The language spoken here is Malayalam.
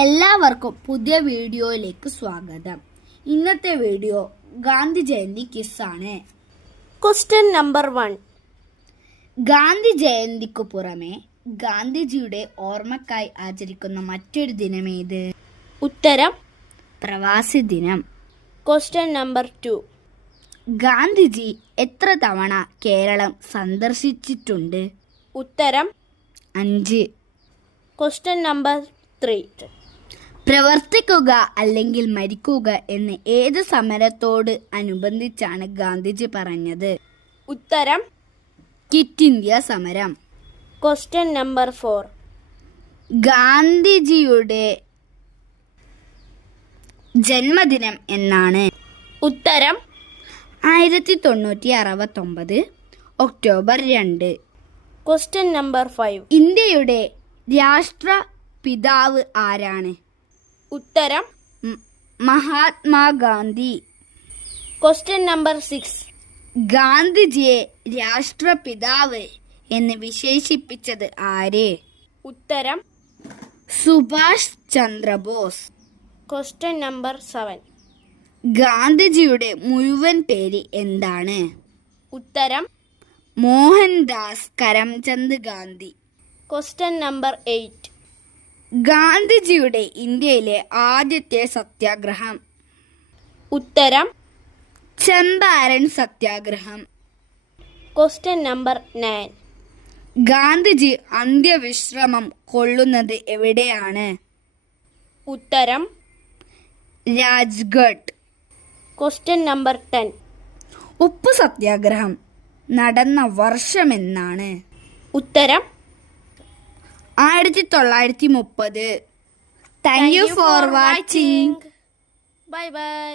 എല്ലാവർക്കും പുതിയ വീഡിയോയിലേക്ക് സ്വാഗതം. ഇന്നത്തെ വീഡിയോ ഗാന്ധി ജയന്തി ക്വിസാണ്. Question number 1. ഗാന്ധി ജയന്തിക്കു പുറമെ ഗാന്ധിജിയുടെ ഓർമ്മക്കായി ആചരിക്കുന്ന മറ്റൊരു ദിനമേത്? ഉത്തരം പ്രവാസി ദിനം. Question number 2. ഗാന്ധിജി എത്ര തവണ കേരളം സന്ദർശിച്ചിട്ടുണ്ട്? ഉത്തരം 5. Question number 3. പ്രവർത്തിക്കുക അല്ലെങ്കിൽ മരിക്കുക എന്ന് ഏത് സമരത്തോട് അനുബന്ധിച്ചാണ് ഗാന്ധിജി പറഞ്ഞത്? ഉത്തരം ക്വിറ്റ് ഇന്ത്യ സമരം. Question number 4. ഗാന്ധിജിയുടെ ജന്മദിനം എന്നാണ്? ഉത്തരം 1969 ഒക്ടോബർ 2. Question number 5. ഇന്ത്യയുടെ രാഷ്ട്രപിതാവ് ആരാണ്? ഉത്തരം മഹാത്മാഗാന്ധി. Question number 6. ഗാന്ധിജിയെ രാഷ്ട്രപിതാവ് എന്ന് വിശേഷിപ്പിച്ചത് ആര്? ഉത്തരം സുഭാഷ് ചന്ദ്രബോസ്. Question number 7. ഗാന്ധിജിയുടെ മുഴുവൻ പേര് എന്താണ്? ഉത്തരം മോഹൻദാസ് കരംചന്ദ് ഗാന്ധി. Question number 8. ഗാന്ധിജിയുടെ ഇന്ത്യയിലെ ആദ്യത്തെ സത്യാഗ്രഹം? ഉത്തരം ചമ്പാരൻ സത്യാഗ്രഹം. Question number 9. ഗാന്ധിജി അന്ത്യവിശ്രമം കൊള്ളുന്നത് എവിടെയാണ്? ഉത്തരം രാജ്ഘട്ട്. Question number 10. ഉപ്പു സത്യാഗ്രഹം നടന്ന വർഷമെന്നാണ്? ഉത്തരം 1930. Thank you for watching. Bye bye.